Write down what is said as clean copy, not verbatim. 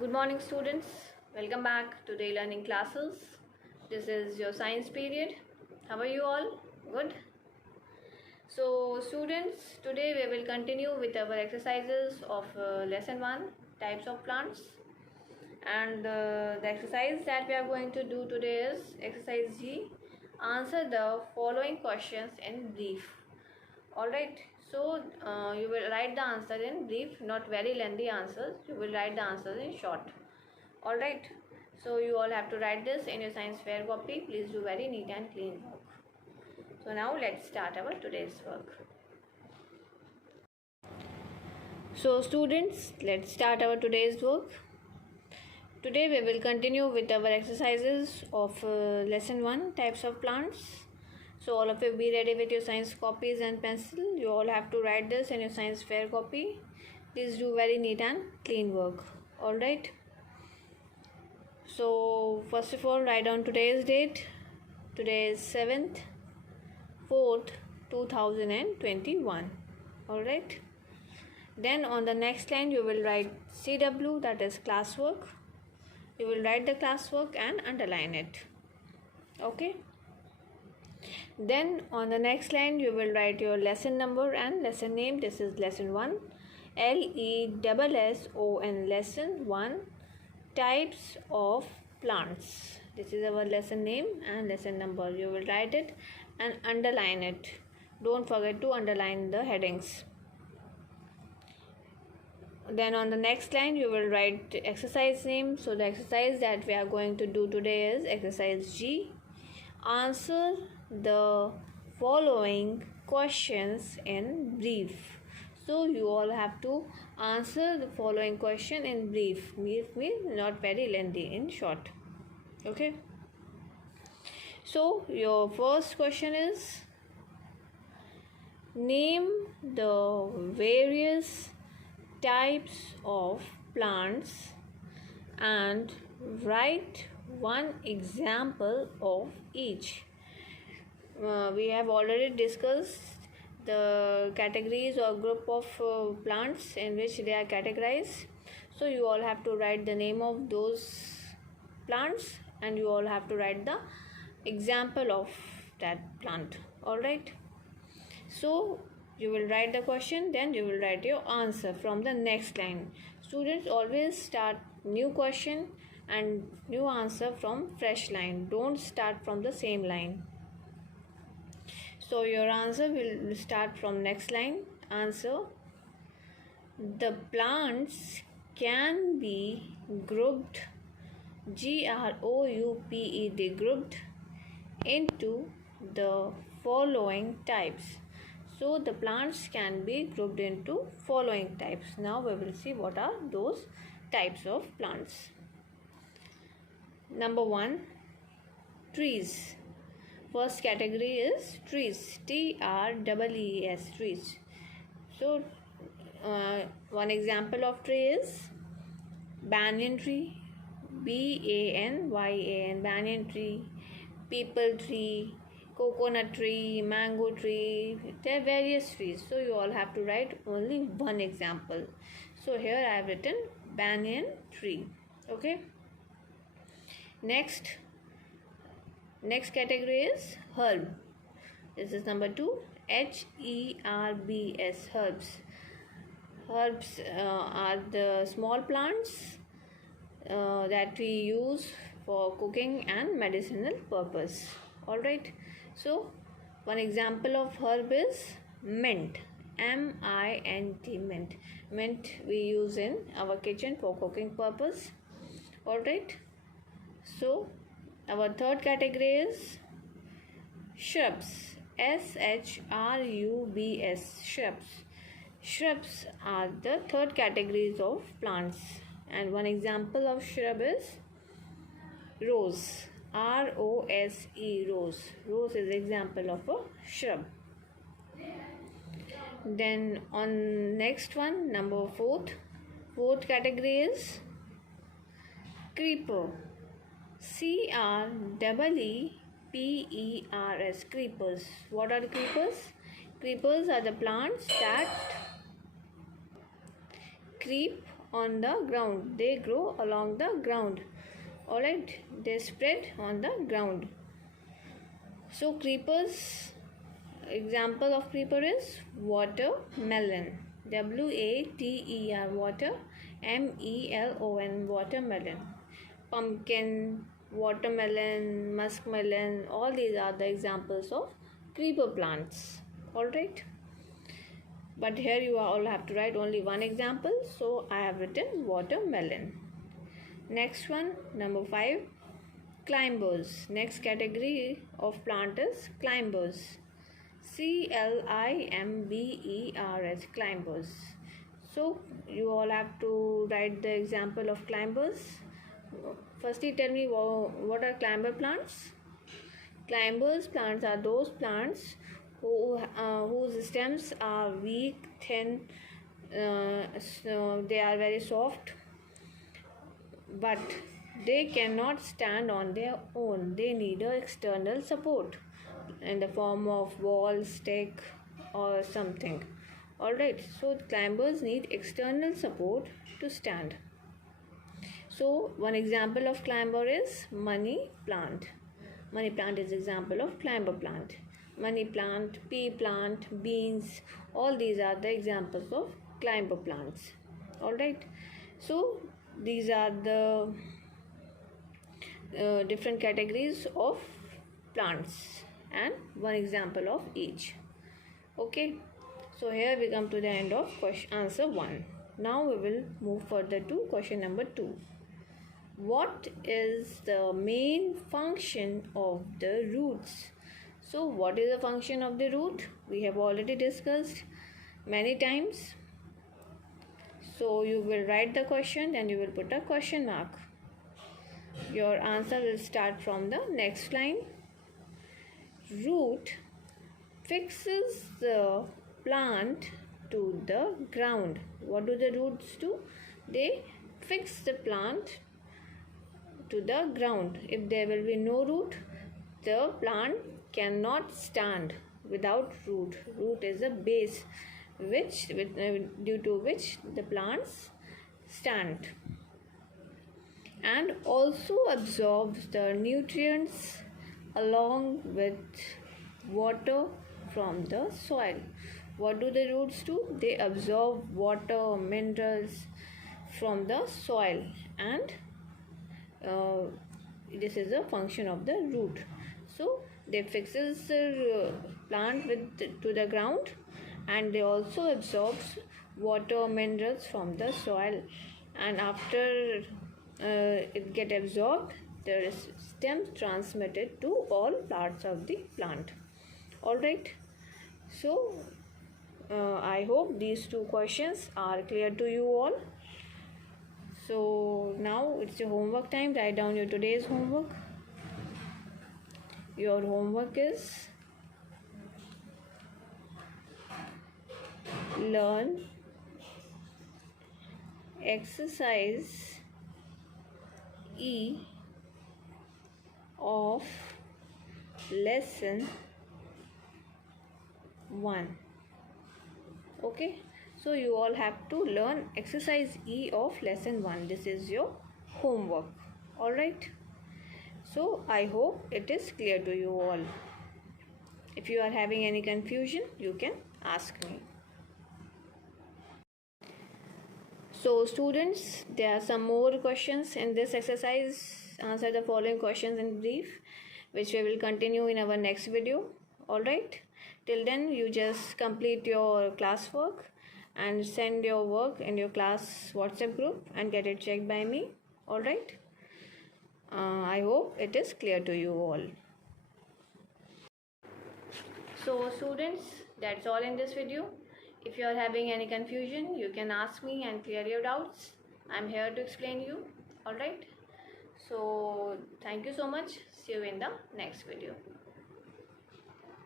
Good morning, students. Welcome back to Day Learning Classes. This is your science period. How are you all? Good. So, students, today we will continue with our exercises of lesson 1, types of plants. And the exercise that we are going to do today is exercise G. Answer the following questions in brief. Alright, so you will write the answer in brief, not very lengthy answers. You will write the answers in short. Alright, so you all have to write this in your science fair copy. Please do very neat and clean work. So now let's start our today's work. So students, let's start our today's work. Today we will continue with our exercises of lesson 1, types of plants. So all of you be ready with your science copies and pencil. You all have to write this in your science fair copy. Please do very neat and clean work. Alright. So first of all, write down today's date. Today is 7th, 4th, 2021. Alright. Then on the next line you will write CW, that is classwork. You will write the classwork and underline it. Okay. Then on the next line you will write your lesson number and lesson name. This is lesson 1, LESSON, lesson 1, types of plants. This is our lesson name and lesson number. You will write it and underline it. Don't forget to underline the headings. Then on the next line you will write exercise name. So the exercise that we are going to do today is exercise G. Answer the following questions in brief. So you all have to answer the following question in brief. Brief means not very lengthy, in short. Okay. So your first question is, name the various types of plants and write one example of each. We have already discussed the categories or group of plants in which they are categorized. So you all have to write the name of those plants and you all have to write the example of that plant. Alright. So you will write the question, then you will write your answer from the next line. Students, always start new question and new answer from fresh line. Don't start from the same line. So your answer will start from next line. Answer: the plants can be grouped, GROUPED, grouped into the following types. So the plants can be grouped into following types. Now we will see what are those types of plants. Number 1, trees. First category is trees, TREES, trees. So one example of tree is banyan tree, BANYAN, banyan tree, peepal tree, coconut tree, mango tree. There are various trees, so you all have to write only one example. So here I have written banyan tree. Okay. Next category is herb. This is number 2, HERBS, herbs. Herbs are the small plants that we use for cooking and medicinal purpose. Alright. So one example of herb is mint, MINT, mint. Mint we use in our kitchen for cooking purpose. Alright. So our third category is shrubs, SHRUBS, shrubs. Shrubs are the third categories of plants, and one example of shrub is rose, ROSE, rose. Rose is example of a shrub. Then on next one, number 4th category is creeper, CREEPERS, creepers. What are the creepers? Creepers are the plants that creep on the ground. They grow along the ground. Alright, they spread on the ground. So creepers, example of creeper is watermelon. WATER, water, MELON, watermelon. Pumpkin, watermelon, muskmelon, all these are the examples of creeper plants. Alright, but here you all have to write only one example, so I have written watermelon. Next one, number 5, climbers. Next category of plant is climbers. CLIMBERS, climbers. So you all have to write the example of climbers. Firstly, tell me what are climber plants? Climbers plants are those plants whose stems are weak, thin, so they are very soft, but they cannot stand on their own. They need an external support in the form of wall, stick or something. Alright, so climbers need external support to stand. So one example of climber is money plant. Money plant is example of climber plant. Money plant, pea plant, beans, all these are the examples of climber plants. Alright, so these are the different categories of plants and one example of each. Okay, so here we come to the end of answer 1. Now we will move further to question number 2. What is the main function of the roots? So what is the function of the root? We have already discussed many times. So you will write the question, then you will put a question mark. Your answer will start from the next line. Root fixes the plant to the ground. What do the roots do? They fix the plant to the ground. If there will be no root, the plant cannot stand without root. Root is a base due to which the plants stand, and also absorbs the nutrients along with water from the soil. What do the roots do? They absorb water, minerals from the soil, and this is a function of the root. So they fixes the plant to the ground, and they also absorbs water, minerals from the soil, and after it get absorbed, the stems transmitted to all parts of the plant. Alright, so I hope these 2 questions are clear to you all. So now it's your homework time. Write down your today's homework. Your homework is learn exercise E of lesson 1. Okay, so you all have to learn exercise E of lesson 1. This is your homework. Alright, so I hope it is clear to you all. If you are having any confusion, you can ask me. So students, there are some more questions in this exercise. Answer the following questions in brief, which we will continue in our next video. Alright, till then you just complete your classwork and send your work in your class WhatsApp group and get it checked by me. Alright, I hope it is clear to you all. So students, that's all in this video. If you are having any confusion, you can ask me and clear your doubts. I'm here to explain you. Alright, so thank you so much. See you in the next video.